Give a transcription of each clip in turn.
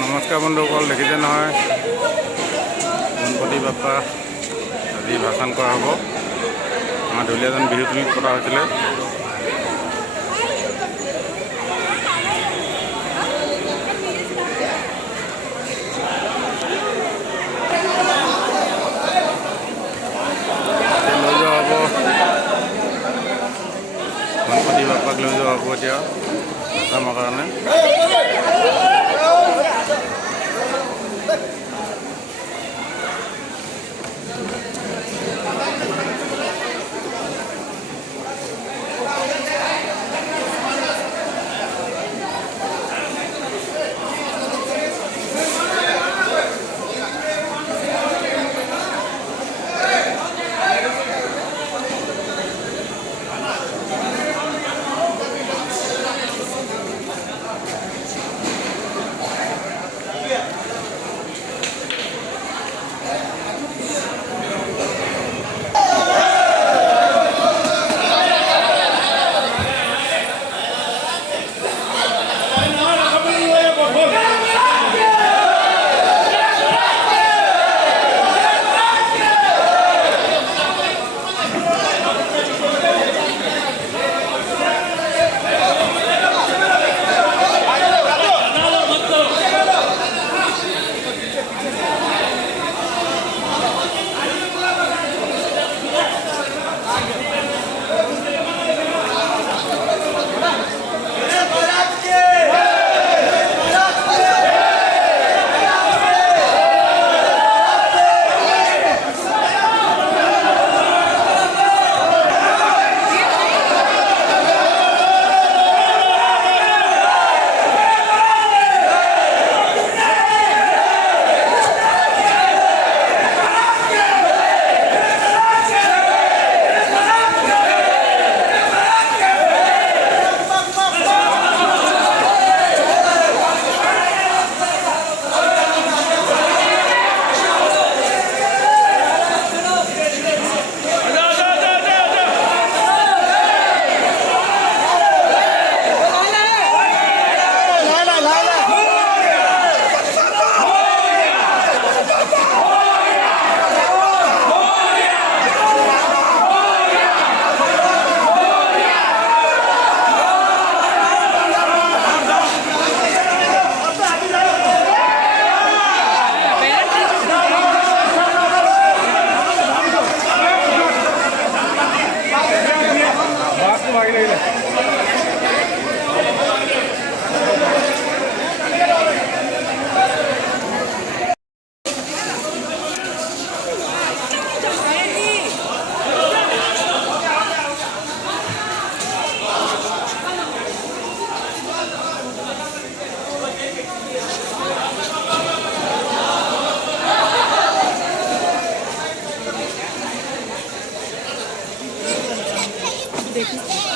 নমস্কাৰ বন্ধুসকল, দেখিছে নহয় গণপতি বাপ্পা আজি ভাষণ কৰা হ'ব। আমাৰ ঢুলীয়াজন বিহুতলিত পতা হৈছিলে। লৈ যোৱা হ'ব গণপতি বাপ্পাক, লৈ যোৱা হ'ব এতিয়া ভাষণৰ কাৰণে।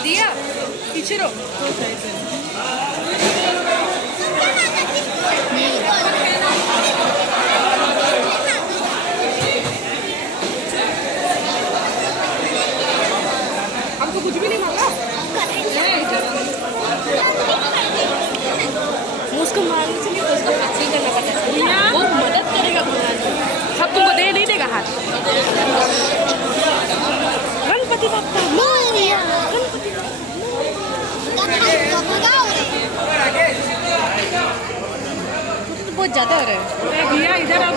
दिया पीछे रो हमको कुछ भी नहीं मांगा। उसको मारने से नहीं, उसको अच्छी करना पड़ता है। वो मदद करेगा बनाने, सब तुमको दे नहीं देगा हाथ। गणपति बाप्पा मोरया, गणपति बहुत ज्यादा हो रहा है भैया, इधर आओ।